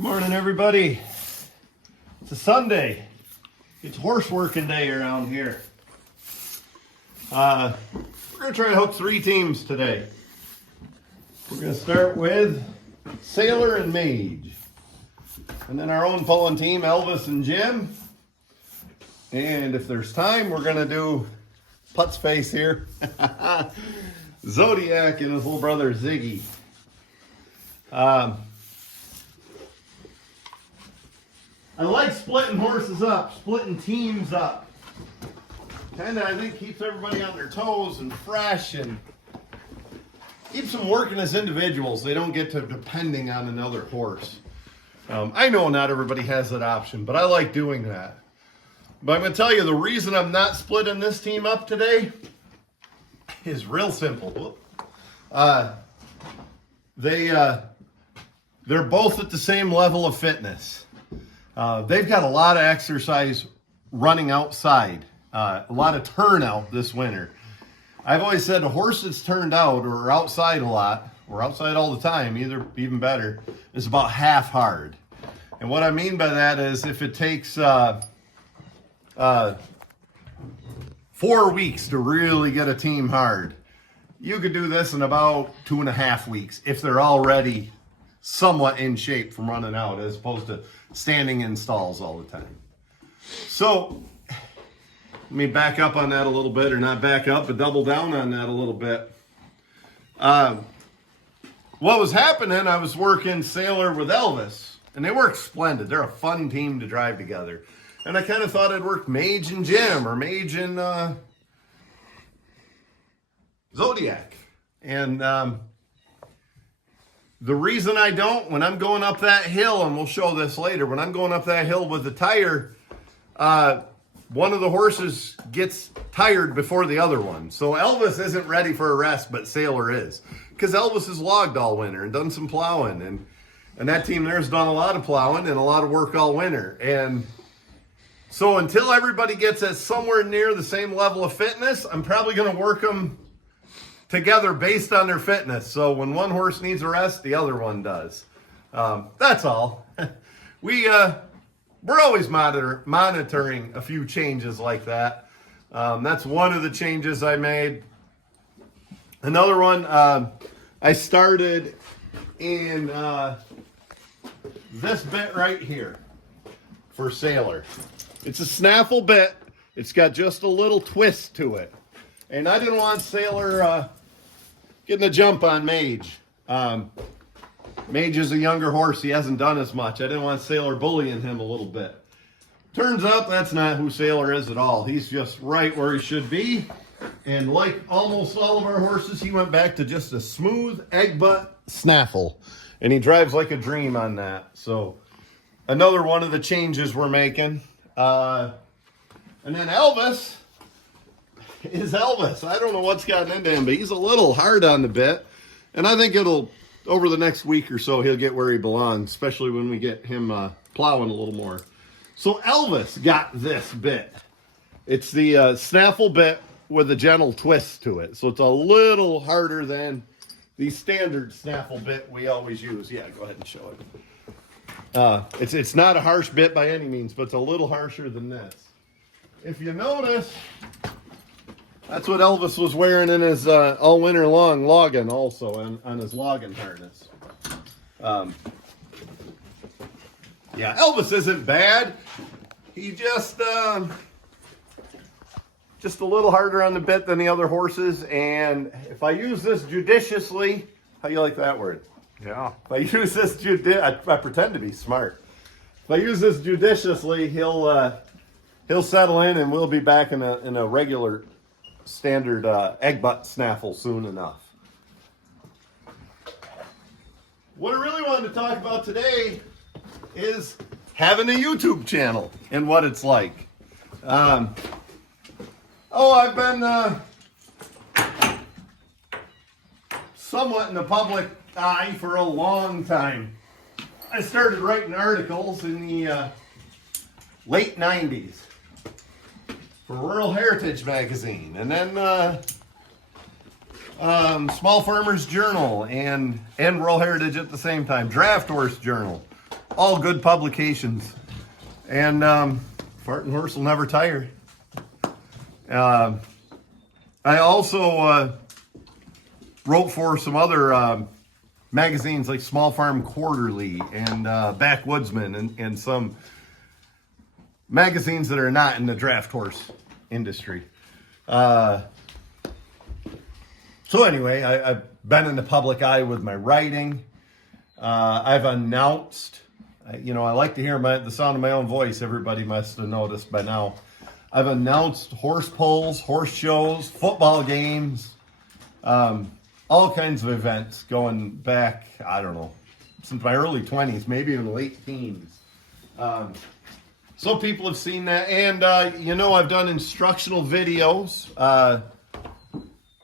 Good morning, everybody. It's a Sunday. It's horse working day around here. We're going to try to hook 3 teams today. We're going to start with Sailor and Mage. And then our own pulling team, Elvis and Jim. And if there's time, we're going to do Put's face here. Zodiac and his little brother, Ziggy. I like splitting horses up, splitting teams up. Kinda, I think, keeps everybody on their toes and fresh and keeps them working as individuals. They don't get to depending on another horse. I know not everybody has that option, but I like doing that. But I'm going to tell you, the reason I'm not splitting this team up today is real simple. They're both at the same level of fitness. They've got a lot of exercise running outside, a lot of turnout this winter. I've always said a horse that's turned out or outside a lot, or outside all the time, even better, is about half hard. And what I mean by that is if it takes 4 weeks to really get a team hard, you could do this in about 2.5 weeks if they're already somewhat in shape from running out, as opposed to standing in stalls all the time. So let me back up on that a little bit, or not back up, but double down on that a little bit. What was happening, I was working Sailor with Elvis, and they work splendid. They're a fun team to drive together. And I kind of thought I'd work Mage and Jim, or Mage and Zodiac. And the reason I don't, when I'm going up that hill, and we'll show this later, when I'm going up that hill with the tire, one of the horses gets tired before the other one. So Elvis isn't ready for a rest, but Sailor is. Because Elvis has logged all winter and done some plowing. And that team there has done a lot of plowing and a lot of work all winter. And so until everybody gets at somewhere near the same level of fitness, I'm probably going to work them together based on their fitness. So when one horse needs a rest, the other one does. That's all. We're always monitoring a few changes like that. That's one of the changes I made. Another one, I started in this bit right here for Sailor. It's a snaffle bit. It's got just a little twist to it. And I didn't want Sailor getting a jump on Mage. Mage is a younger horse. He hasn't done as much. I didn't want Sailor bullying him a little bit. Turns out that's not who Sailor is at all. He's just right where he should be. And like almost all of our horses, he went back to just a smooth egg butt snaffle. And he drives like a dream on that. So another one of the changes we're making. And then Elvis is Elvis. I don't know what's gotten into him, but he's a little hard on the bit. And I think over the next week or so, he'll get where he belongs, especially when we get him plowing a little more. So Elvis got this bit. It's the snaffle bit with a gentle twist to it. So it's a little harder than the standard snaffle bit we always use. Yeah, go ahead and show it. It's not a harsh bit by any means, but it's a little harsher than this. If you notice, that's what Elvis was wearing in his all winter long logging, also on his logging harness. Yeah, Elvis isn't bad. He just a little harder on the bit than the other horses. And if I use this judiciously, how do you like that word? Yeah. If I use this I pretend to be smart. If I use this judiciously, he'll settle in, and we'll be back in a regular standard egg butt snaffle soon enough. What I really wanted to talk about today is having a YouTube channel and what it's like. I've been somewhat in the public eye for a long time. I started writing articles in the late 90s. For Rural Heritage magazine, and then Small Farmers Journal and Rural Heritage at the same time, Draft Horse Journal, all good publications. And Fart and Horse will never tire. I also wrote for some other magazines like Small Farm Quarterly and Backwoodsman and some magazines that are not in the draft horse industry. So anyway, I've been in the public eye with my writing. I've announced, I like to hear the sound of my own voice. Everybody must have noticed by now. I've announced horse polls, horse shows, football games, all kinds of events going back, I don't know, since my early 20s, maybe even late teens. So people have seen that. And, I've done instructional videos.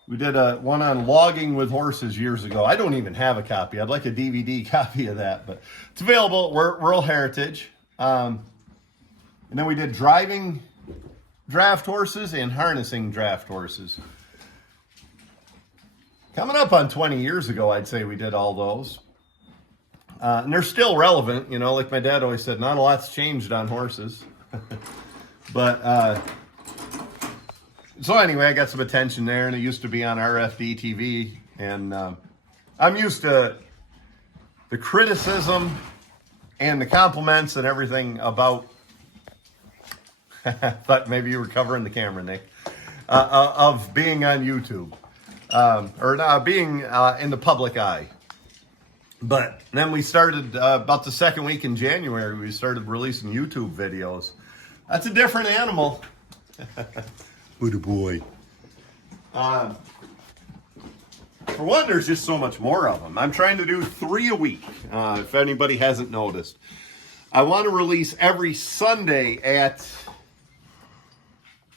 We did one on logging with horses years ago. I don't even have a copy. I'd like a DVD copy of that, but it's available at Rural Heritage. And then we did driving draft horses and harnessing draft horses. Coming up on 20 years ago, I'd say we did all those. And they're still relevant, like my dad always said, not a lot's changed on horses. But, so anyway, I got some attention there, and it used to be on RFD TV, and I'm used to the criticism and the compliments and everything about, thought maybe you were covering the camera, Nick, of being on YouTube, or being in the public eye. But then we started, about the second week in January, we started releasing YouTube videos. That's a different animal. Booty boy. For one, there's just so much more of them. I'm trying to do 3 a week, if anybody hasn't noticed. I want to release every Sunday at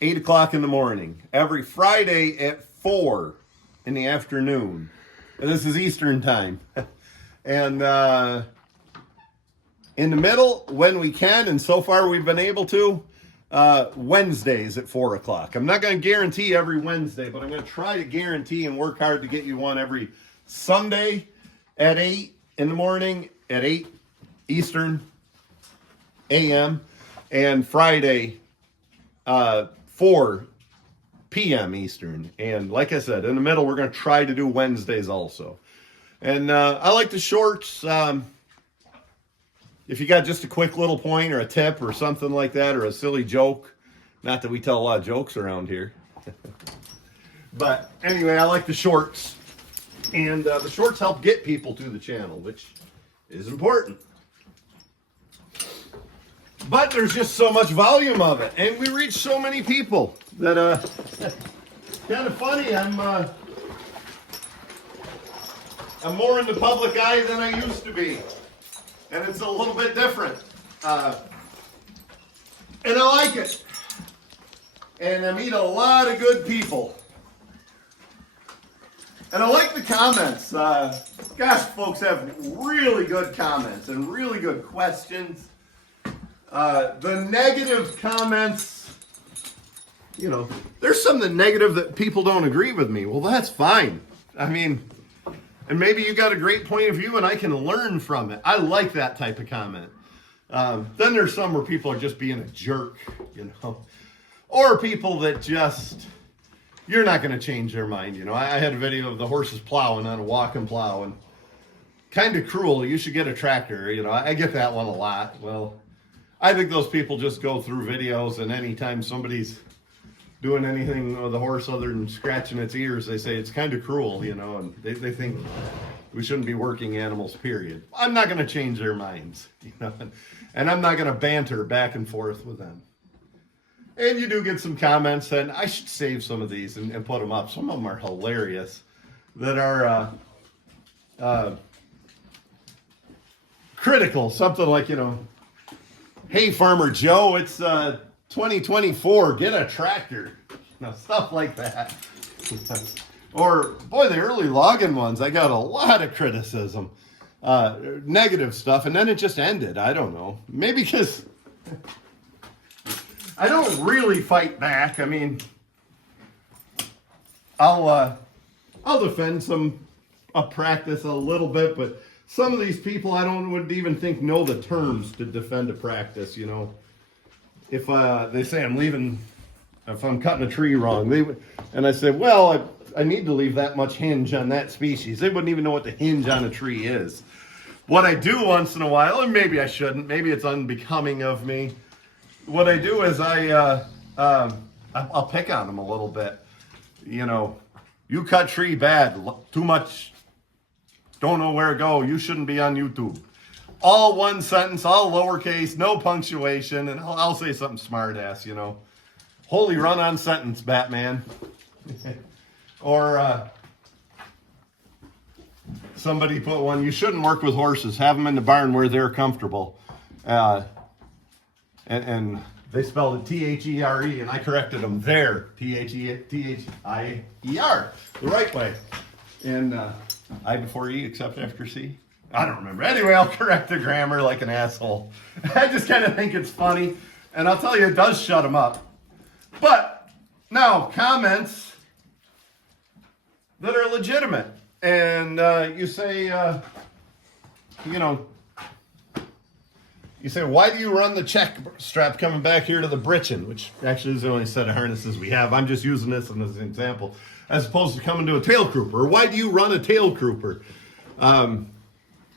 8 o'clock in the morning. Every Friday at 4 in the afternoon. And this is Eastern time. And in the middle, when we can, and so far we've been able to, Wednesdays at 4 o'clock. I'm not going to guarantee every Wednesday, but I'm going to try to guarantee and work hard to get you one every Sunday at 8 in the morning, at 8 Eastern a.m., and Friday 4 p.m. Eastern. And like I said, in the middle, we're going to try to do Wednesdays also. And I like the shorts. If you got just a quick little point or a tip or something like that, or a silly joke, not that we tell a lot of jokes around here. But anyway, I like the shorts. And the shorts help get people to the channel, which is important. But there's just so much volume of it. And we reach so many people that, kind of funny, I'm more in the public eye than I used to be. And it's a little bit different. And I like it. And I meet a lot of good people. And I like the comments. Gosh, folks have really good comments and really good questions. The negative comments, there's something negative that people don't agree with me. Well, that's fine. I mean, and maybe you got a great point of view and I can learn from it. I like that type of comment. Then there's some where people are just being a jerk, or people that just, you're not going to change their mind. I had a video of the horses plowing on a walking plow, and kind of cruel. You should get a tractor. I get that one a lot. Well, I think those people just go through videos, and anytime somebody's doing anything with a horse other than scratching its ears, they say it's kind of cruel, and they think we shouldn't be working animals, period. I'm not going to change their minds, and I'm not going to banter back and forth with them. And you do get some comments, and I should save some of these and put them up. Some of them are hilarious, that are critical. Something like, hey, Farmer Joe, it's 2024, get a tractor. Stuff like that. Or, boy, the early logging ones, I got a lot of criticism. Negative stuff, and then it just ended. I don't know. Maybe because I don't really fight back. I mean, I'll defend a practice a little bit, but some of these people I wouldn't even think know the terms to defend a practice, you know. If they say if I'm cutting a tree wrong, and I say, well, I need to leave that much hinge on that species. They wouldn't even know what the hinge on a tree is. What I do once in a while, and maybe I shouldn't, maybe it's unbecoming of me. What I do is I'll pick on them a little bit. You know, you cut tree bad, too much, don't know where to go, you shouldn't be on YouTube. All one sentence, all lowercase, no punctuation, and I'll say something smart ass, you know. Holy run-on sentence, Batman. Or somebody put one, you shouldn't work with horses, have them in the barn where they're comfortable. And they spelled it T-H-E-R-E, and I corrected them there, T-H-I-E-R, the right way. And I before E, except after C? I don't remember. Anyway, I'll correct the grammar like an asshole. I just kind of think it's funny, and I'll tell you, it does shut them up. But now, comments that are legitimate. And you say, you say, why do you run the check strap coming back here to the britchin? Which actually is the only set of harnesses we have. I'm just using this as an example. As opposed to coming to a tail crooper. Or why do you run a tail crooper?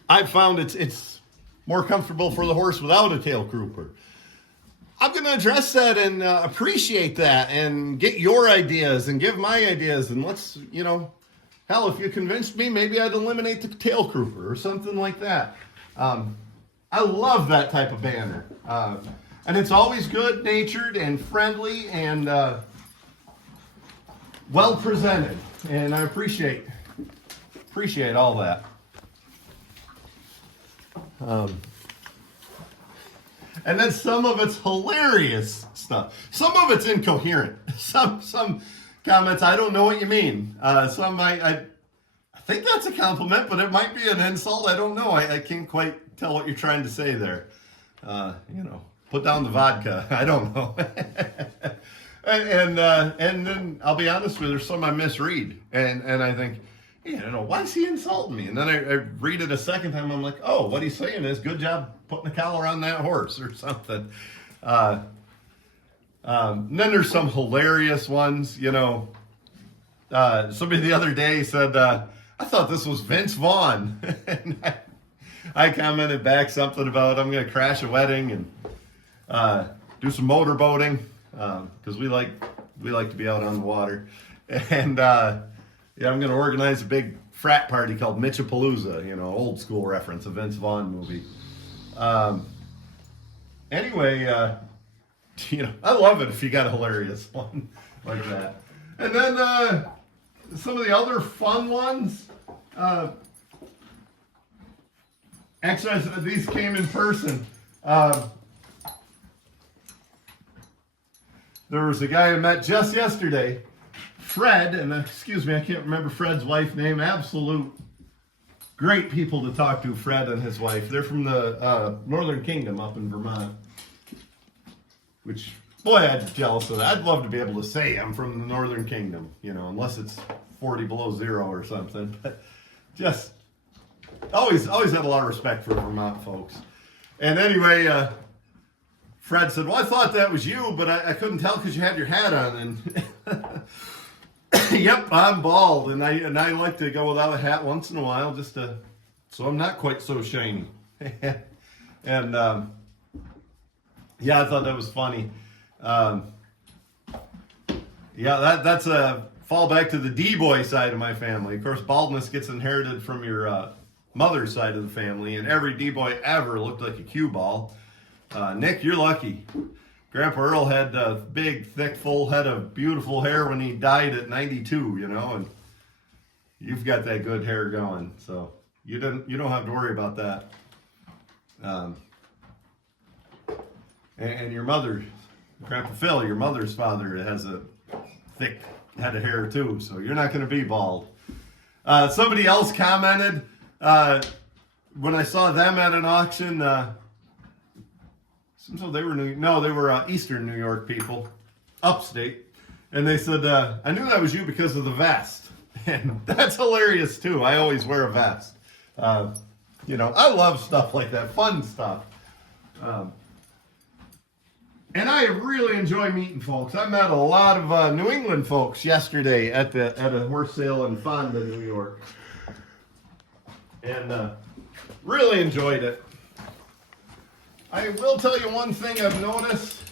I've found it's more comfortable for the horse without a tail crooper. I'm going to address that and appreciate that and get your ideas and give my ideas. And let's, hell, if you convinced me, maybe I'd eliminate the tail crooper or something like that. I love that type of banner. And it's always good-natured and friendly and well-presented. And I appreciate all that. And then some of it's hilarious stuff. Some of it's incoherent. Some comments, I don't know what you mean. Some I think that's a compliment, but it might be an insult. I don't know. I can't quite tell what you're trying to say there. Put down the vodka. I don't know. and then I'll be honest with you, there's some I misread. And I think, why is he insulting me? And then I read it a second time. I'm like, oh, what he's saying is, good job putting a collar on that horse or something. And then there's some hilarious ones. Somebody the other day said, I thought this was Vince Vaughn. And I commented back something about I'm going to crash a wedding and do some motorboating because we like to be out on the water. And I'm going to organize a big frat party called Mitchapalooza, old school reference, a Vince Vaughn movie. Anyway, I love it if you got a hilarious one like that. And then some of the other fun ones, actually, these came in person. There was a guy I met just yesterday, Fred, and excuse me, I can't remember Fred's wife's name. Absolute great people to talk to, Fred and his wife. They're from the Northern Kingdom up in Vermont. Which, boy, I'm jealous of that. I'd love to be able to say I'm from the Northern Kingdom, unless it's 40 below zero or something. But just always had a lot of respect for Vermont folks. And anyway, Fred said, well, I thought that was you, but I couldn't tell because you had your hat on. And yep, I'm bald, and I like to go without a hat once in a while so I'm not quite so shiny. And I thought that was funny. That's a fall back to the D-boy side of my family. Of course, baldness gets inherited from your mother's side of the family, and every D-boy ever looked like a cue ball. Nick, you're lucky. Grandpa Earl had a big, thick, full head of beautiful hair when he died at 92, and you've got that good hair going, so you don't have to worry about that. And your mother, Grandpa Phil, your mother's father, has a thick head of hair too, so you're not going to be bald. Somebody else commented when I saw them at an auction. So they were Eastern New York people, upstate, and they said, I knew that was you because of the vest, and that's hilarious too. I always wear a vest. You know, I love stuff like that, fun stuff. And I really enjoy meeting folks. I met a lot of New England folks yesterday at a horse sale in Fonda, New York. And really enjoyed it. I will tell you one thing I've noticed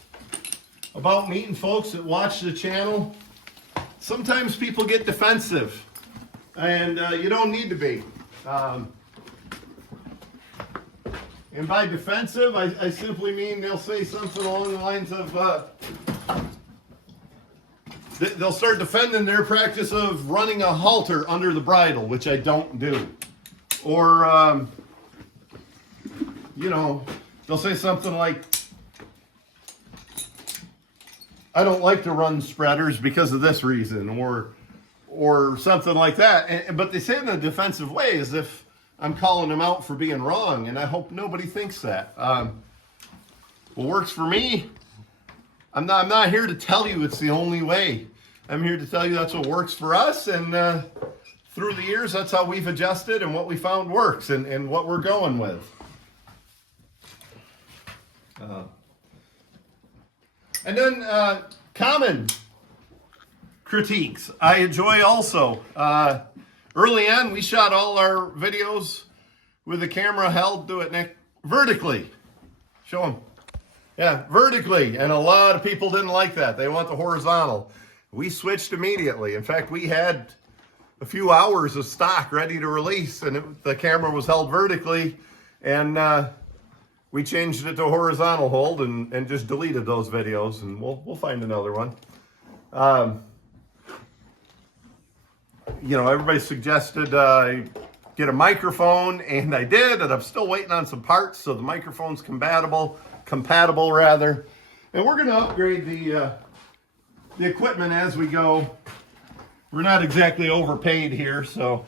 about meeting folks that watch the channel. Sometimes people get defensive, and you don't need to be. And by defensive, I simply mean they'll say something along the lines of, they'll start defending their practice of running a halter under the bridle, which I don't do. Or, you know, they'll say something like, I don't like to run spreaders because of this reason, or something like that. But they say it in a defensive way as if I'm calling them out for being wrong, and I hope nobody thinks that. What works for me, I'm not here to tell you it's the only way. I'm here to tell you that's what works for us, and through the years, that's how we've adjusted and what we found works and what we're going with. And then common critiques I enjoy also. Early on, we shot all our videos with the camera held, do it, Nick, vertically. Show them. Yeah, vertically. And a lot of people didn't like that. They want the horizontal. We switched immediately. In fact, we had a few hours of stock ready to release, and the camera was held vertically, and we changed it to horizontal hold and just deleted those videos, and we'll find another one. You know, everybody suggested I get a microphone, and I did, and I'm still waiting on some parts, so the microphone's compatible rather. And we're going to upgrade the equipment as we go. We're not exactly overpaid here, so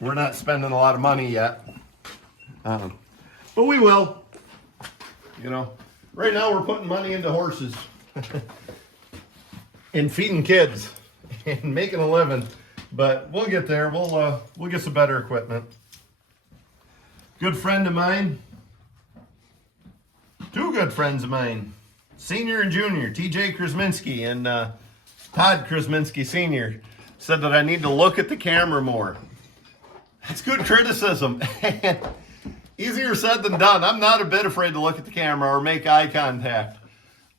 we're not spending a lot of money yet. But we will. You know, right now we're putting money into horses and feeding kids and making a living. But we'll get there. We'll get some better equipment. Good friend of mine, two good friends of mine, senior and junior, TJ Krasminski and Todd Krasminski Sr., said that I need to look at the camera more. That's good criticism. Easier said than done. I'm not a bit afraid to look at the camera or make eye contact.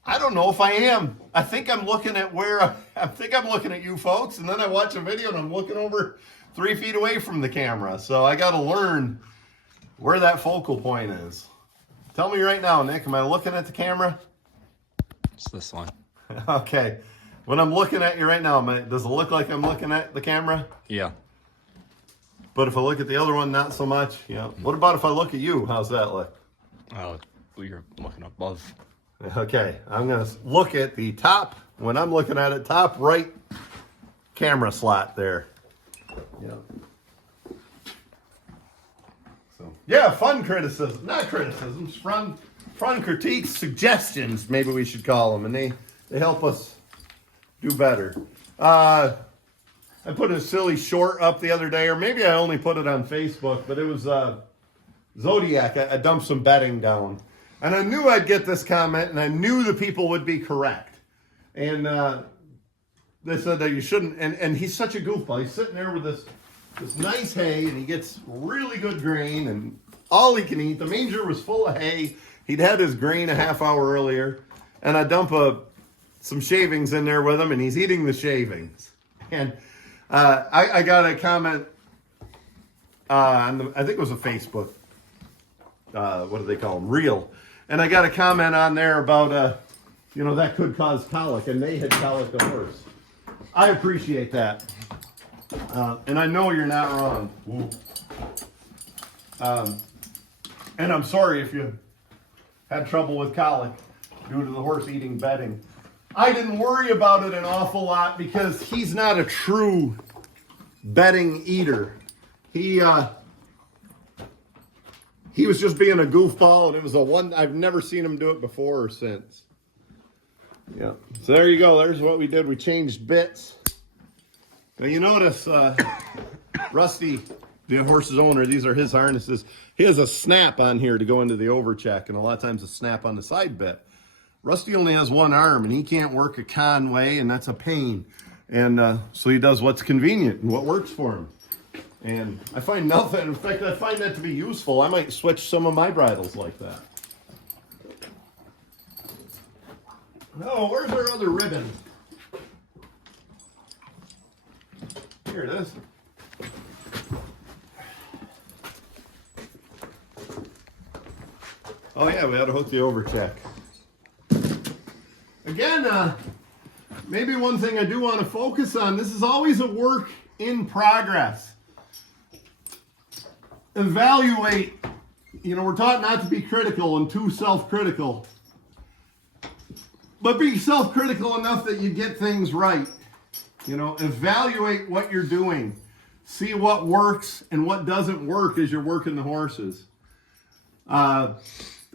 I don't know if I am. I think I'm looking at I'm looking at you folks, and then I watch a video and I'm looking over 3 feet away from the camera. So I got to learn where that focal point is. Tell me right now, Nick, am I looking at the camera? It's this one. Okay. When I'm looking at you right now, does it look like I'm looking at the camera? Yeah. But if I look at the other one, not so much. Yeah. What about if I look at you? How's that look? Oh, you're looking above. Okay. I'm going to look at the top. When I'm looking at it, top right camera slot there. Yeah. So, yeah, fun criticism. Not criticisms. Fun critiques, suggestions, maybe we should call them. And they help us do better. I put a silly short up the other day, or maybe I only put it on Facebook, but it was Zodiac. I dumped some bedding down. And I knew I'd get this comment, and I knew the people would be correct. And they said that you shouldn't, and he's such a goofball. He's sitting there with this nice hay, and he gets really good grain, and all he can eat. The manger was full of hay. He'd had his grain a half hour earlier, and I dump some shavings in there with him, and he's eating the shavings. And I got a comment on I think it was a Facebook, what do they call them, reel. And I got a comment on there about, that could cause colic, and they had colic a horse. I appreciate that. And I know you're not wrong. And I'm sorry if you had trouble with colic due to the horse eating bedding. I didn't worry about it an awful lot because he's not a true bedding eater. He was just being a goofball, and it was I've never seen him do it before or since. Yeah. So there you go. There's what we did. We changed bits. Now you notice Rusty the horse's owner, these are his harnesses. He has a snap on here to go into the overcheck, and a lot of times a snap on the side bit. Rusty only has one arm, and he can't work a Conway, and that's a pain. And so he does what's convenient and what works for him. And I find nothing. In fact, I find that to be useful. I might switch some of my bridles like that. Oh, where's our other ribbon? Here it is. Oh yeah, we had to hook the overcheck. Again, maybe one thing I do want to focus on, this is always a work in progress. Evaluate. You know, we're taught not to be critical and too self-critical. But be self-critical enough that you get things right. You know, evaluate what you're doing. See what works and what doesn't work as you're working the horses. I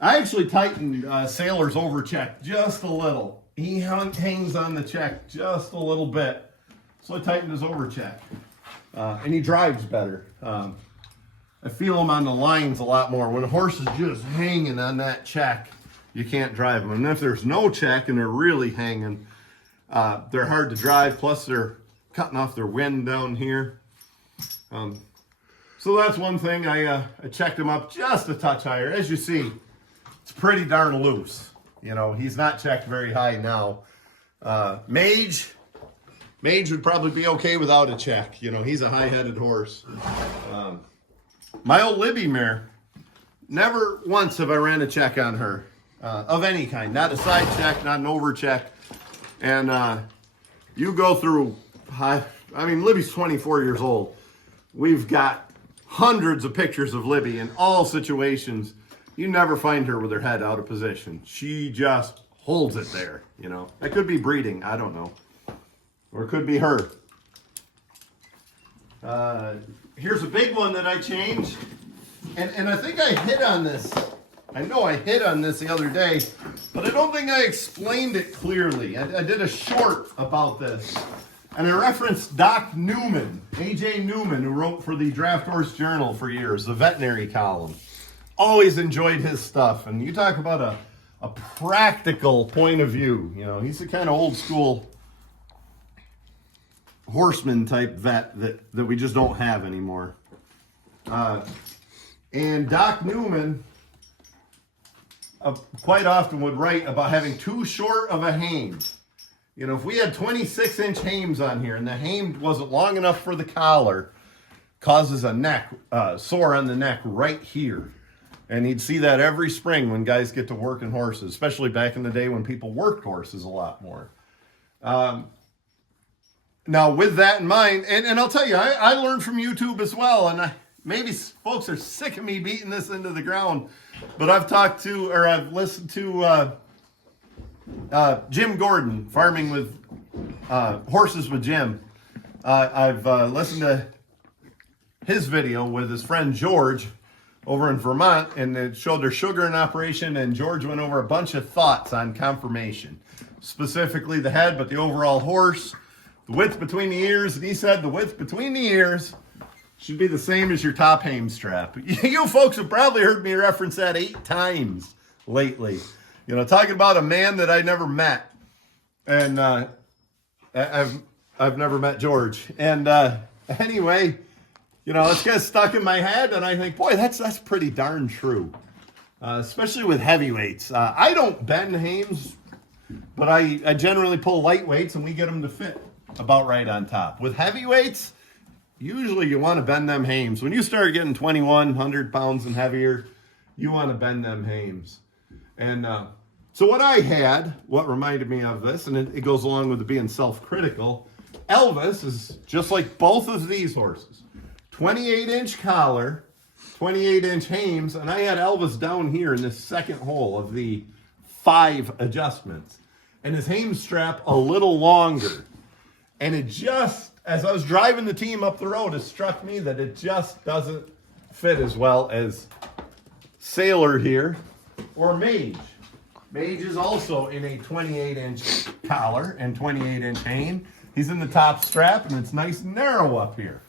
actually tightened Sailor's overcheck just a little. He hangs on the check just a little bit. So I tightened his overcheck. And he drives better. I feel him on the lines a lot more. When a horse is just hanging on that check, you can't drive them. And if there's no check and they're really hanging, they're hard to drive. Plus, they're cutting off their wind down here. So that's one thing. I checked him up just a touch higher. As you see, it's pretty darn loose. You know, he's not checked very high now. Mage would probably be okay without a check. You know, he's a high-headed horse. My old Libby mare, never once have I ran a check on her of any kind. Not a side check, not an over check. And you go through, I mean, Libby's 24 years old. We've got hundreds of pictures of Libby in all situations. You never find her with her head out of position. She just holds it there, you know. That could be breeding, I don't know. Or it could be her. Here's a big one that I changed. And I think I hit on this. I know I hit on this the other day, but I don't think I explained it clearly. I did a short about this. And I referenced Doc Newman, A.J. Newman, who wrote for the Draft Horse Journal for years, the veterinary column. Always enjoyed his stuff. And you talk about a practical point of view. You know, he's the kind of old school horseman type vet that we just don't have anymore. And Doc Newman quite often would write about having too short of a hame. You know, if we had 26-inch hames on here and the hame wasn't long enough for the collar, causes a neck sore on the neck right here. And he'd see that every spring when guys get to working horses, especially back in the day when people worked horses a lot more. Now, with that in mind, and I'll tell you, I learned from YouTube as well, and maybe folks are sick of me beating this into the ground, but I've listened to Jim Gordon, Farming with Horses with Jim. I've listened to his video with his friend George over in Vermont, and it showed their sugaring operation, and George went over a bunch of thoughts on conformation, specifically the head, but the overall horse, the width between the ears, and he said the width between the ears should be the same as your top hame strap. You folks have probably heard me reference that 8 times lately. You know, talking about a man that I never met. And I've never met George. And anyway, you know, it's kind of stuck in my head, and I think, boy, that's pretty darn true. Especially with heavyweights. I don't bend hames, but I generally pull lightweights, and we get them to fit about right on top. With heavyweights, usually you want to bend them hames. When you start getting 2,100 pounds and heavier, you want to bend them hames. And so what reminded me of this, and it goes along with being self-critical, Elvis is just like both of these horses. 28-inch collar, 28-inch hames, and I had Elvis down here in this second hole of the 5 adjustments. And his hame strap a little longer. And it just, as I was driving the team up the road, it struck me that it just doesn't fit as well as Sailor here or Mage. Mage is also in a 28-inch collar and 28-inch hame. He's in the top strap, and it's nice and narrow up here.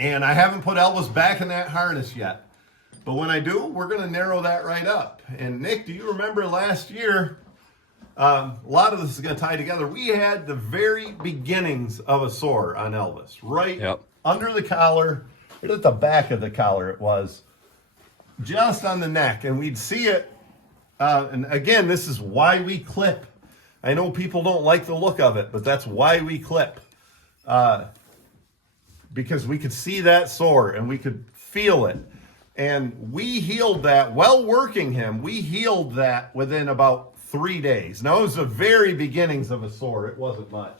And I haven't put Elvis back in that harness yet. But when I do, we're going to narrow that right up. And Nick, do you remember last year, a lot of this is going to tie together. We had the very beginnings of a sore on Elvis, right under the collar, right at the back of the collar it was, just on the neck. And we'd see it. And again, this is why we clip. I know people don't like the look of it, but that's why we clip. Because we could see that sore and we could feel it. And we healed that while working him. We healed that within about 3 days. Now, it was the very beginnings of a sore. It wasn't much.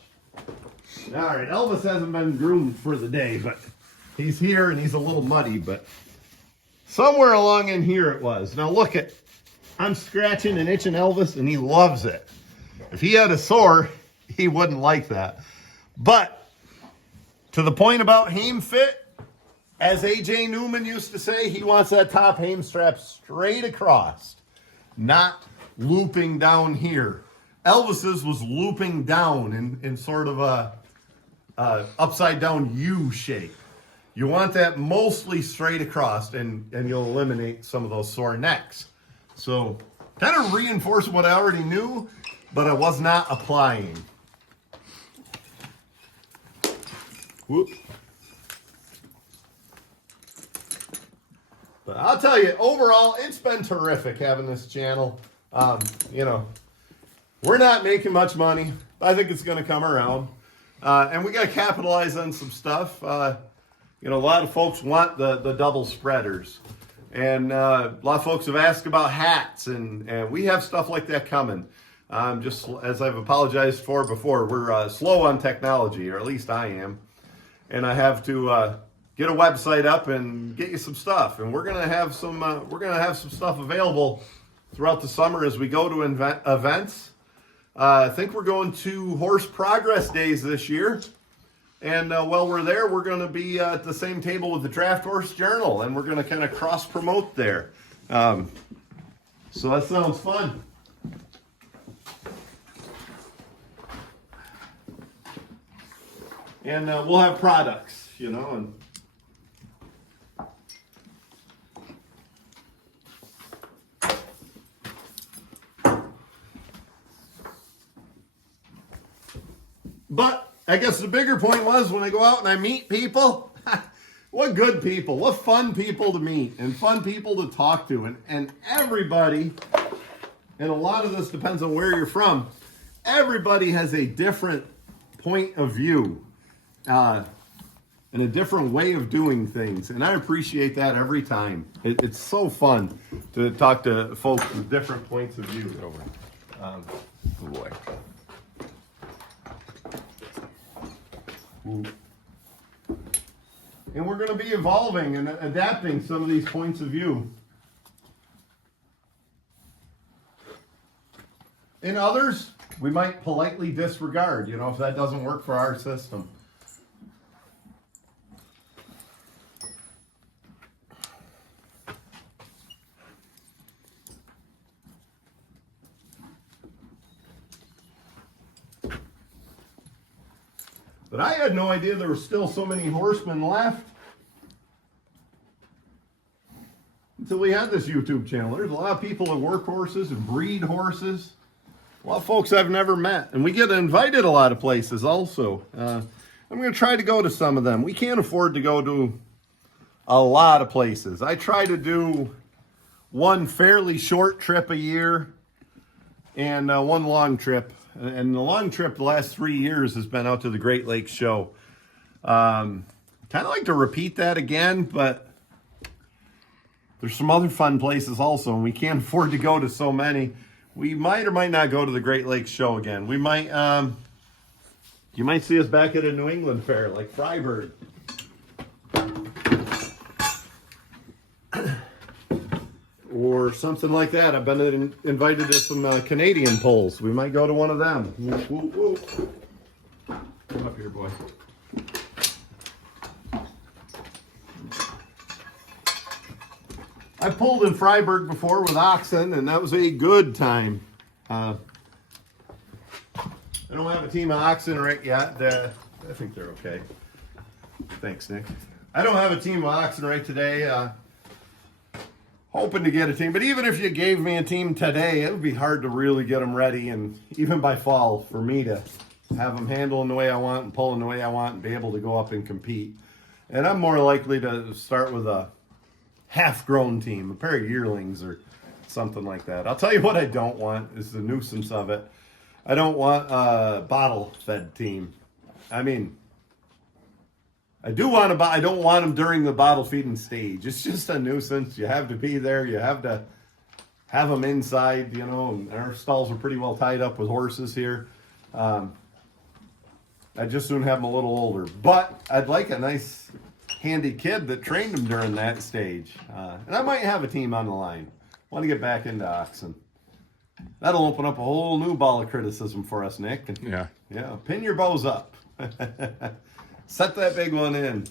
All right, Elvis hasn't been groomed for the day, but he's here and he's a little muddy, but somewhere along in here it was. Now, look at, I'm scratching and itching Elvis, and he loves it. If he had a sore, he wouldn't like that. But to the point about hame fit, as A.J. Newman used to say, he wants that top hame strap straight across, not looping down here. Elvis's was looping down in sort of a upside down U shape. You want that mostly straight across, and you'll eliminate some of those sore necks. So kind of reinforce what I already knew, but I was not applying. Whoop. But I'll tell you, overall, it's been terrific having this channel. You know, we're not making much money. I think it's going to come around. And we got to capitalize on some stuff. You know, a lot of folks want the double spreaders. And a lot of folks have asked about hats. And we have stuff like that coming. Just as I've apologized for before, we're slow on technology, or at least I am. And I have to get a website up and get you some stuff. And we're gonna have some stuff available throughout the summer as we go to events. I think we're going to Horse Progress Days this year. And while we're there, we're going to be at the same table with the Draft Horse Journal, and we're going to kind of cross-promote there. So that sounds fun. And we'll have products, you know. And but I guess the bigger point was when I go out and I meet people, what good people, what fun people to meet and fun people to talk to. And everybody, and a lot of this depends on where you're from, everybody has a different point of view and a different way of doing things. And I appreciate that every time. It's so fun to talk to folks with different points of view. Oh boy. And we're going to be evolving and adapting some of these points of view. In others, we might politely disregard, you know, if that doesn't work for our system. But I had no idea there were still so many horsemen left until we had this YouTube channel. There's a lot of people that work horses and breed horses. A lot of folks I've never met. And we get invited a lot of places also. I'm going to try to go to some of them. We can't afford to go to a lot of places. I try to do one fairly short trip a year and one long trip. And the long trip the last 3 years has been out to the Great Lakes Show. Kind of like to repeat that again, but there's some other fun places also, and we can't afford to go to so many. We might or might not go to the Great Lakes Show again. We might, you might see us back at a New England fair like Freiburg. Or something like that. I've been invited to some Canadian polls. We might go to one of them. Woo, woo, woo. Come up here, boy. I pulled in Freiburg before with oxen, and that was a good time. I don't have a team of oxen right yet. I think they're okay. Thanks, Nick. I don't have a team of oxen right today. Hoping to get a team, but even if you gave me a team today, it would be hard to really get them ready, and even by fall, for me to have them handling the way I want and pulling the way I want and be able to go up and compete. And I'm more likely to start with a half-grown team, a pair of yearlings or something like that. I'll tell you what I don't want is the nuisance of it. I don't want a bottle-fed team. I mean, I do want to, I don't want them during the bottle feeding stage. It's just a nuisance. You have to be there. You have to have them inside, you know, and our stalls are pretty well tied up with horses here. I just soon have them a little older, but I'd like a nice handy kid that trained them during that stage. And I might have a team on the line. Want to get back into oxen. That'll open up a whole new ball of criticism for us, Nick. Yeah. Yeah, pin your bows up. Set that big one in,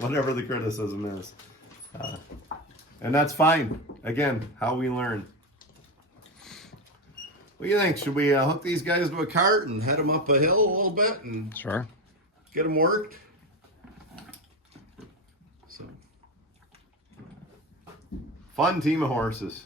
whatever the criticism is. And that's fine. Again, how we learn. What do you think? Should we hook these guys to a cart and head them up a hill a little bit and Sure. get them worked? So, fun team of horses.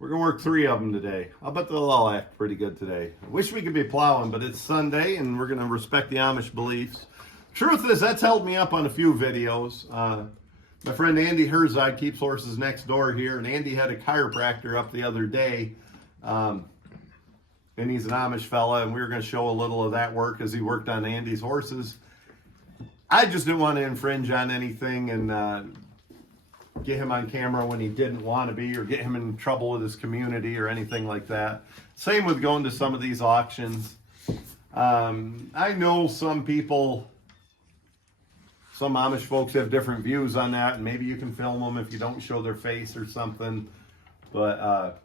We're going to work 3 of them today. I'll bet they'll all act pretty good today. I wish we could be plowing, but it's Sunday, and we're going to respect the Amish beliefs. Truth is, that's held me up on a few videos. My friend Andy Herzog keeps horses next door here, and Andy had a chiropractor up the other day, and he's an Amish fella, and we were going to show a little of that work as he worked on Andy's horses. I just didn't want to infringe on anything and get him on camera when he didn't want to be, or get him in trouble with his community or anything like that. Same with going to some of these auctions. I know some people, some Amish folks have different views on that, and maybe you can film them if you don't show their face or something, but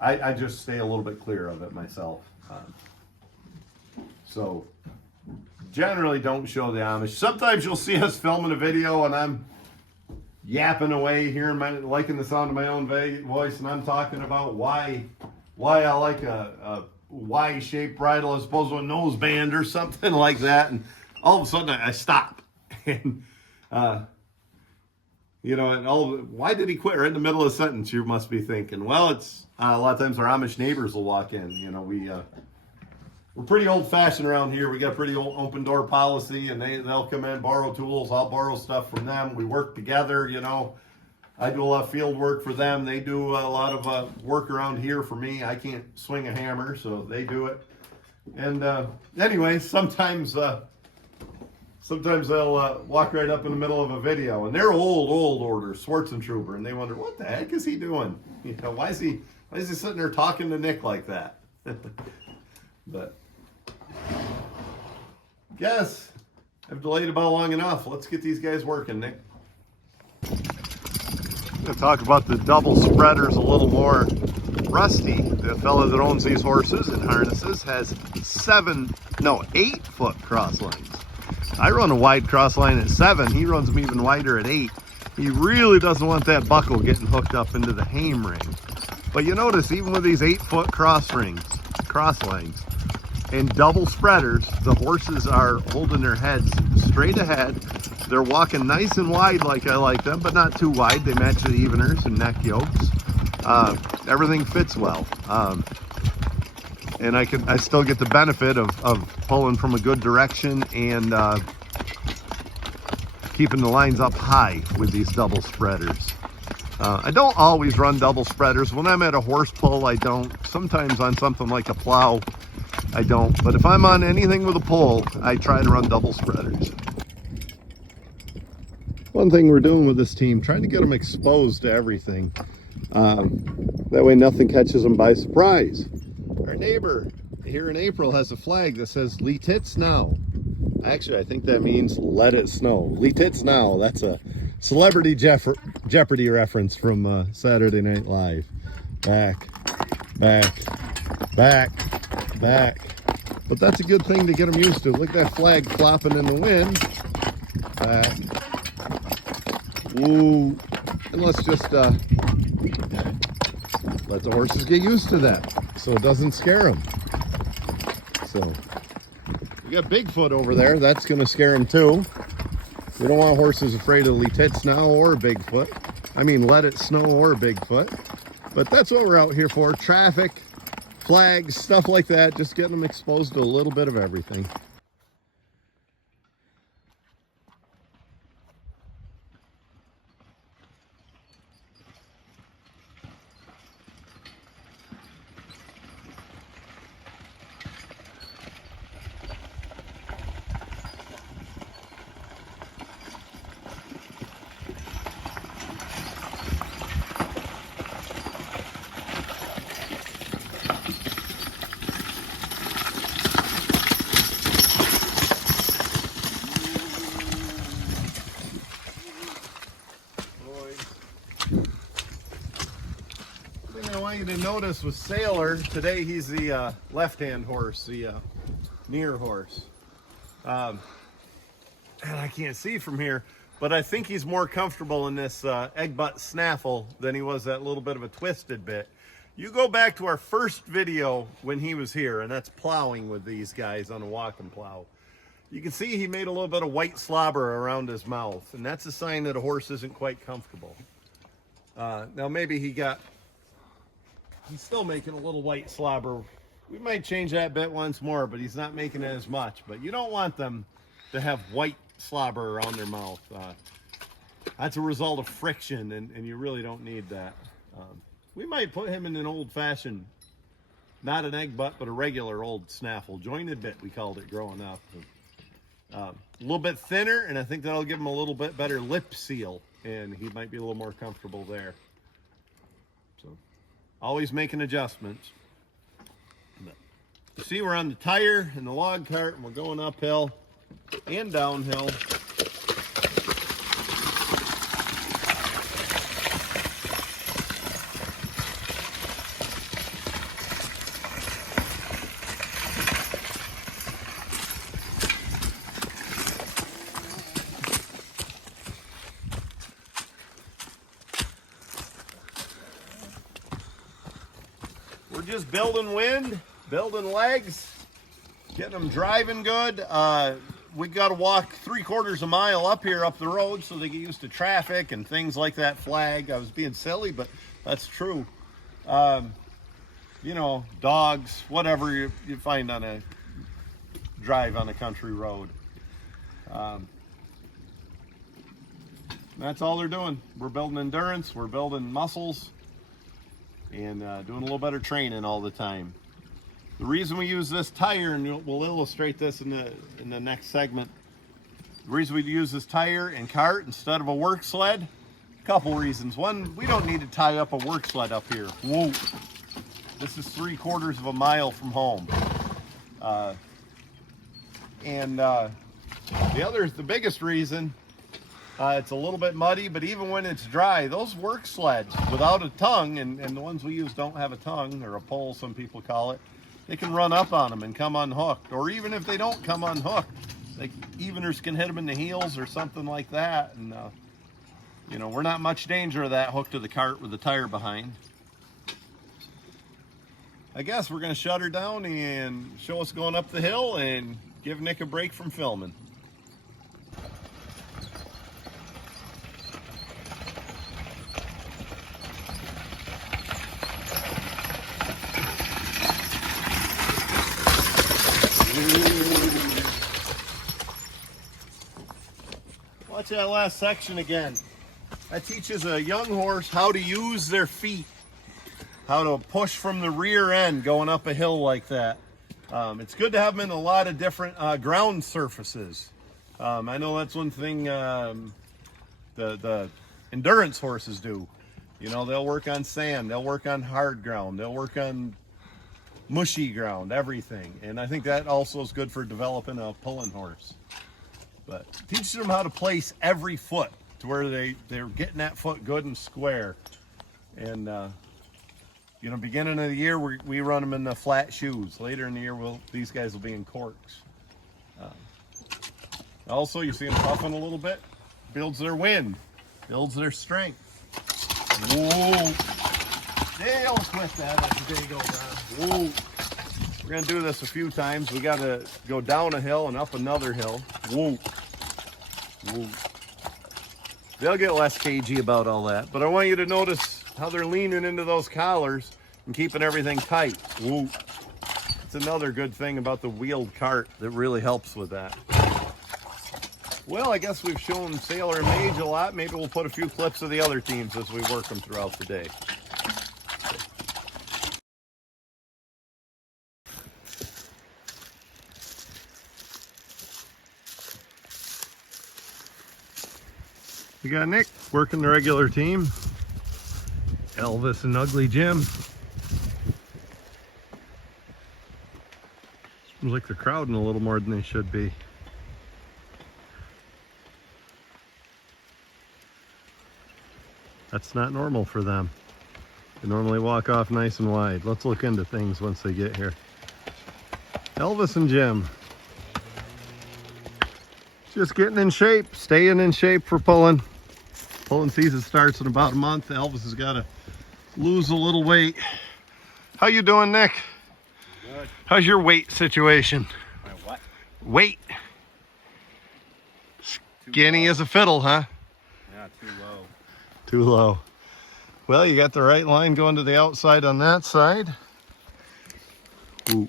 I just stay a little bit clear of it myself. So generally don't show the Amish. Sometimes you'll see us filming a video and I'm yapping away, liking the sound of my own voice, and I'm talking about why I like a Y-shaped bridle as opposed to a nose band or something like that, and all of a sudden I stop, and you know, and why did he quit right in the middle of the sentence? You must be thinking. Well, it's a lot of times our Amish neighbors will walk in. You know, we're pretty old-fashioned around here. We got a pretty old open door policy, and they'll come in, borrow tools. I'll borrow stuff from them. We work together, you know. I do a lot of field work for them. They do a lot of work around here for me. I can't swing a hammer, so they do it. And anyway, sometimes they'll walk right up in the middle of a video, and they're old orders, Schwarzentrooper, and they wonder, what the heck is he doing? You know, why is he sitting there talking to Nick like that? But yes, I've delayed about long enough. Let's get these guys working, Nick. I'm going to talk about the double spreaders a little more. Rusty, the fellow that owns these horses and harnesses, has 8-foot cross lines. I run a wide cross line at 7. He runs them even wider at 8. He really doesn't want that buckle getting hooked up into the hame ring. But you notice, even with these 8-foot cross lines, and double spreaders, the horses are holding their heads straight ahead. They're walking nice and wide like I like them, but not too wide. They match the eveners and neck yokes. Everything fits well. And I still get the benefit of pulling from a good direction and keeping the lines up high with these double spreaders. I don't always run double spreaders. When I'm at a horse pull, I don't. Sometimes on something like a plow, I don't. But if I'm on anything with a pull, I try to run double spreaders. One thing we're doing with this team, trying to get them exposed to everything. That way nothing catches them by surprise. Our neighbor here in April has a flag that says "Lee Tits Now." Actually, I think that means "Let It Snow." Lee Tits Now. That's a Celebrity Jeopardy reference from Saturday Night Live. Back. But that's a good thing to get them used to. Look at that flag flopping in the wind. Ooh. And let's just let the horses get used to that so it doesn't scare them. So we got Bigfoot over there. That's going to scare him too. We don't want horses afraid of Let Snow or Bigfoot. I mean, Let It Snow or Bigfoot. But that's what we're out here for. Traffic, flags, stuff like that. Just getting them exposed to a little bit of everything. I want you to notice with Sailor, today he's the left-hand horse, the near horse. And I can't see from here, but I think he's more comfortable in this egg butt snaffle than he was that little bit of a twisted bit. You go back to our first video when he was here, and that's plowing with these guys on a walking plow. You can see he made a little bit of white slobber around his mouth, and that's a sign that a horse isn't quite comfortable. Now maybe he's still making a little white slobber. We might change that bit once more, but he's not making it as much. But you don't want them to have white slobber around their mouth. That's a result of friction, and you really don't need that. We might put him in an old-fashioned, not an egg butt, but a regular old snaffle. Jointed bit, we called it growing up. A little bit thinner, and I think that'll give him a little bit better lip seal, and he might be a little more comfortable there. So, always making adjustments. But you see, we're on the tire and the log cart, and we're going uphill and downhill. We're just building wind, building legs, getting them driving good. We got to walk 3/4 mile up here, up the road, so they get used to traffic and things like that. Flag. I was being silly, but that's true. You know, dogs, whatever you find on a drive on a country road. That's all they're doing. We're building endurance, we're building muscles, and doing a little better training all the time. The reason we use this tire, and we'll illustrate this in the next segment, the reason we use this tire and cart instead of a work sled, a couple reasons. One, we don't need to tie up a work sled up here. Whoa, this is 3/4 mile from home. The biggest reason, it's a little bit muddy, but even when it's dry, those work sleds without a tongue, and the ones we use don't have a tongue, or a pole, some people call it, they can run up on them and come unhooked. Or even if they don't come unhooked, eveners can hit them in the heels or something like that. And, you know, we're not much danger of that hooked to the cart with the tire behind. I guess we're going to shut her down and show us going up the hill and give Nick a break from filming. Watch that last section again. That teaches a young horse how to use their feet, how to push from the rear end going up a hill like that. It's good to have them in a lot of different ground surfaces. I know that's one thing the endurance horses do. You know, they'll work on sand, they'll work on hard ground, they'll work on mushy ground, everything. And I think that also is good for developing a pulling horse. But teach them how to place every foot to where they're getting that foot good and square. And you know, beginning of the year we run them in the flat shoes. Later in the year these guys will be in corks. Also, you see them puffing a little bit, builds their wind, builds their strength. Whoa! They'll quit that as the day goes on. Whoa! We're gonna do this a few times. We gotta go down a hill and up another hill. Whoa! Whoa! they'll get less cagey about all that. But I want you to notice how they're leaning into those collars and keeping everything tight. Woo. It's another good thing about the wheeled cart that really helps with that. Well, I guess we've shown Sailor and Mage a lot. Maybe we'll put a few clips of the other teams as we work them throughout the day. We got Nick working the regular team. Elvis and Ugly Jim. Seems like they're crowding a little more than they should be. That's not normal for them. They normally walk off nice and wide. Let's look into things once they get here. Elvis and Jim. Just getting in shape, staying in shape for pulling. Pulling season starts in about a month. Elvis has got to lose a little weight. How you doing, Nick? Good. How's your weight situation? My what? Weight. Skinny as a fiddle, huh? Yeah, too low. Too low. Well, you got the right line going to the outside on that side. Ooh.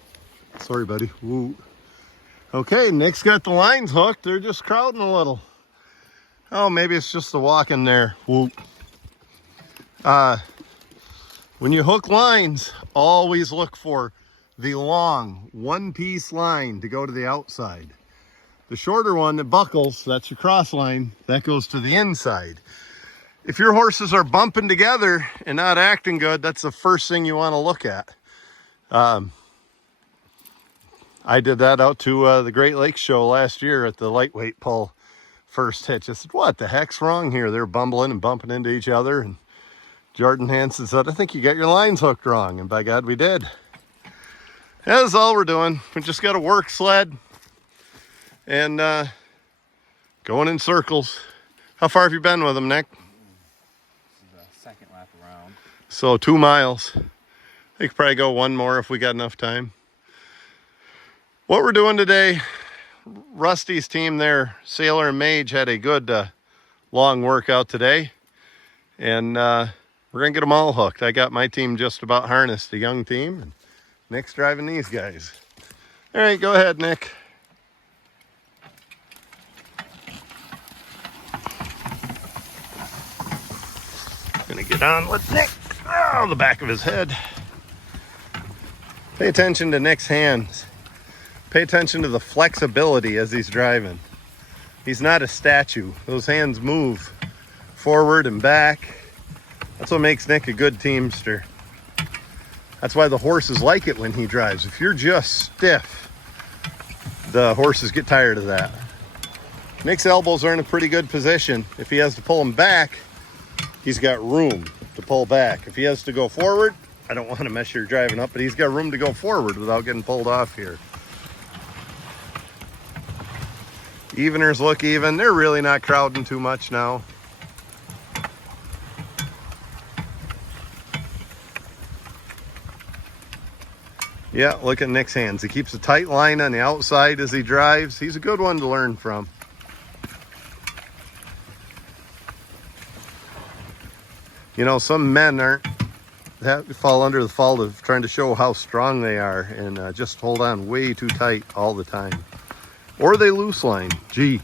Sorry, buddy. Ooh. Okay, Nick's got the lines hooked. They're just crowding a little. Oh, maybe it's just the walking there. Whoop. When you hook lines, always look for the long one-piece line to go to the outside. The shorter one that buckles, that's your cross line, that goes to the inside. If your horses are bumping together and not acting good, that's the first thing you want to look at. I did that out to the Great Lakes show last year at the lightweight pull first hitch. I said, what the heck's wrong here? They're bumbling and bumping into each other. And Jordan Hansen said, I think you got your lines hooked wrong. And by God, we did. That's all we're doing. We just got a work sled and going in circles. How far have you been with them, Nick? This is the second lap around. So 2 miles. I could probably go one more if we got enough time. What we're doing today, Rusty's team there, Sailor and Mage, had a good long workout today. And we're going to get them all hooked. I got my team just about harnessed, the young team. And Nick's driving these guys. All right, go ahead, Nick. Gonna get on with Nick. Oh, the back of his head. Pay attention to Nick's hands. Pay attention to the flexibility as he's driving. He's not a statue. Those hands move forward and back. That's what makes Nick a good teamster. That's why the horses like it when he drives. If you're just stiff, the horses get tired of that. Nick's elbows are in a pretty good position. If he has to pull them back, he's got room to pull back. If he has to go forward, I don't want to mess your driving up, but he's got room to go forward without getting pulled off here. Eveners look even. They're really not crowding too much now. Yeah, look at Nick's hands. He keeps a tight line on the outside as he drives. He's a good one to learn from. You know, some men fall under the fault of trying to show how strong they are and just hold on way too tight all the time. Or they loose line. Gee.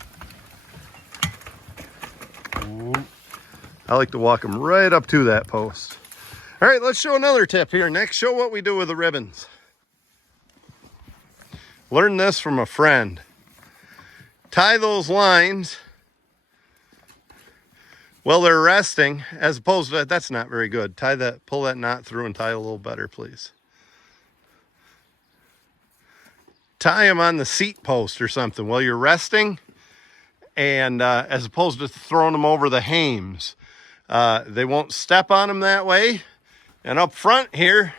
I like to walk them right up to that post. All right, let's show another tip here. Next, show what we do with the ribbons. Learn this from a friend. Tie those lines while they're resting, as opposed to, that's not very good. Tie that, pull that knot through and tie a little better, please. Tie them on the seat post or something while you're resting, and as opposed to throwing them over the hames. They won't step on them that way. And up front here,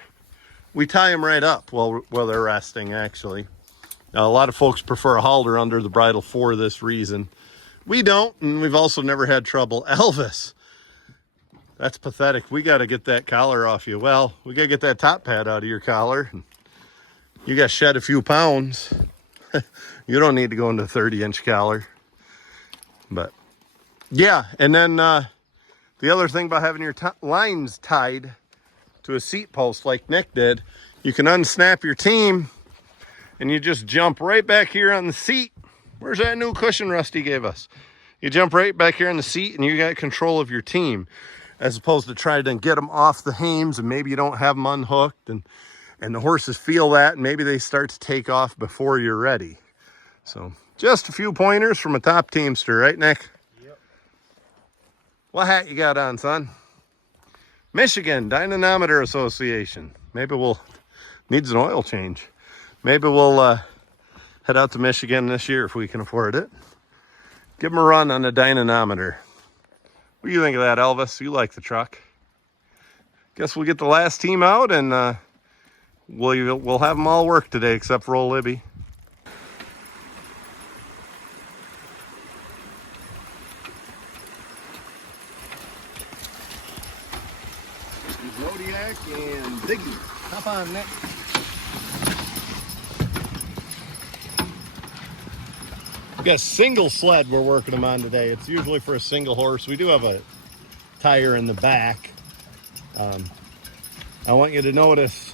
we tie them right up while they're resting, actually. Now, a lot of folks prefer a halter under the bridle for this reason. We don't, and we've also never had trouble. Elvis, that's pathetic. We got to get that collar off you. Well, we got to get that top pad out of your collar. You got to shed a few pounds. You don't need to go into a 30-inch collar. But Yeah, and then the other thing about having your lines tied to a seat post like Nick did, you can unsnap your team and you just jump right back here on the seat. Where's that new cushion Rusty gave us? You jump right back here on the seat and you got control of your team, as opposed to trying to get them off the hames and maybe you don't have them unhooked and the horses feel that and maybe they start to take off before you're ready. So just a few pointers from a top teamster, right, Nick? Yep. What hat you got on, son? Michigan Dynamometer Association. Maybe we'll needs an oil change. Maybe we'll head out to Michigan this year if we can afford it. Give them a run on the dynamometer. What do you think of that, Elvis? You like the truck. Guess we'll get the last team out and we'll have them all work today except for old Libby. Zodiac and Ziggy. Hop on, Nick. We got a single sled we're working them on today. It's usually for a single horse. We do have a tire in the back. I want you to notice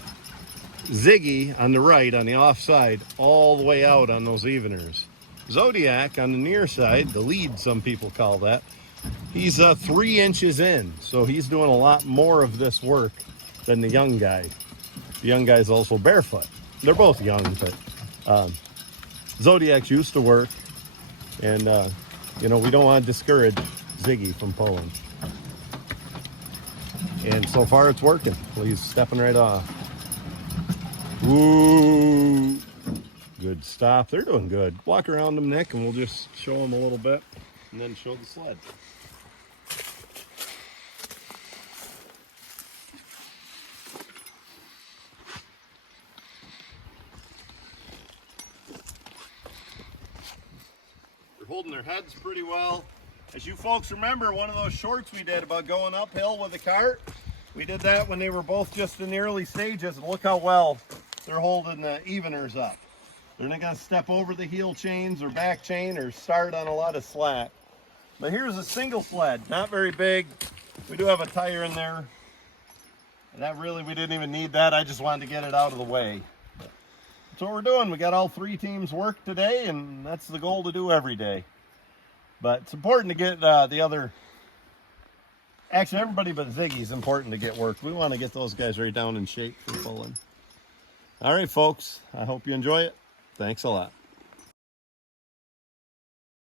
Ziggy on the right, on the off side, all the way out on those eveners. Zodiac on the near side, the lead some people call that, he's 3 inches in, so he's doing a lot more of this work than the young guy. The young guy's also barefoot. They're both young, but Zodiac's used to work, and you know, we don't want to discourage Ziggy from pulling. And so far it's working. He's stepping right off. Ooh, good stop. They're doing good. Walk around them, Nick, and we'll just show them a little bit and then show the sled. They're holding their heads pretty well. As you folks remember, one of those shorts we did about going uphill with a cart, we did that when they were both just in the early stages, and look how well they're holding the eveners up. They're not going to step over the heel chains or back chain or start on a lot of slack. But here's a single sled, not very big. We do have a tire in there. And that really, we didn't even need that. I just wanted to get it out of the way. That's what we're doing. We got all 3 teams work today, and that's the goal to do every day. But it's important to get the other, actually everybody but Ziggy's important to get work. We want to get those guys right down in shape for pulling. All right, folks, I hope you enjoy it. Thanks a lot.